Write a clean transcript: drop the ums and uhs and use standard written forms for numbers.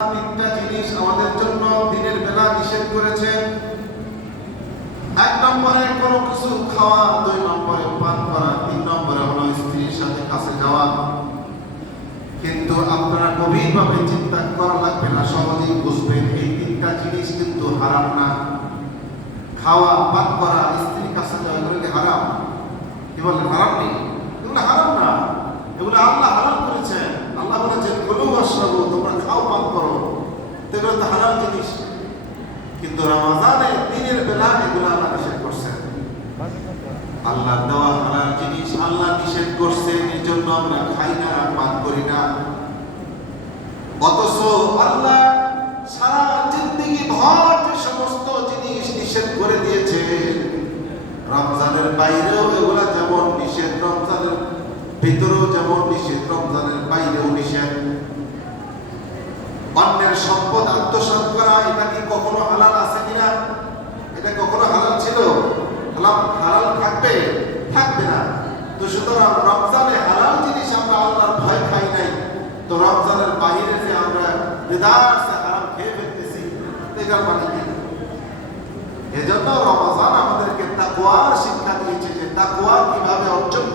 তিনটা জিনিস আমাদের জন্য দিনের বেলা নিষেধ করেছেন। এক নম্বরে কোনো কিছু খাওয়া, দুই নম্বরে পান করা, তিন নম্বরে হলো স্ত্রীর সাথে কাছে যাওয়া। কিন্তু আপনারা গভীরভাবে চিন্তা করা লাগবে না, সহজেই বুঝবেন এই তিনটা জিনিস কিন্তু হারাম না। খাওয়া, পান করা, স্ত্রীর কাছে যাওয়া, এগুলো কি হারাম? কি বলেন হারাম নেই? এগুলো হারাম না, এগুলো আল্লাহ হারাম করেছেন। আল্লাহ বলেছেন কুলু ওয়াশরাবু, তোমরা খাও পান করো, এগুলো তো হারাম জিনিস। কিন্তু রমজানে দিনের বেলা এগুলো আল্লাহ নিষেধ করছেন। আল্লাহ দেওয়া হালাল জিনিস আল্লাহ নিষেধ করছেন, এই জন্য আমরা খাই না, পান করি না। অথচ আল্লাহ সারা জিন্দেগি ভর যে সমস্ত জিনিস নিষেধ করে দিয়েছে, রমজানের বাইরেও এগুলা যেমন নিষেধ, রমজানের ভিতরেও যেমন নিষেধ, রমজানের বাইরেও নিষেধ। অন্যের সম্পদ আত্মসাৎ করা, এটা কি কখনো হালাল আছে কিনা? এটা কখনো হালাল ছিল? হালাল থাকবে? থাকবে না। তো সুতরাং রমজানে হালাল জিনিস আমরা আল্লাহর ভয় খাই নাই, তো রমজানের বাইরে যে আমরা দেদারসে হারাম খেয়ে ফেলতেছি, এটার মানে কি? এজন্য রমজান আমাদেরকে তাকওয়ার শিক্ষা দিয়েছে, যে তাকওয়া কিভাবে অর্জন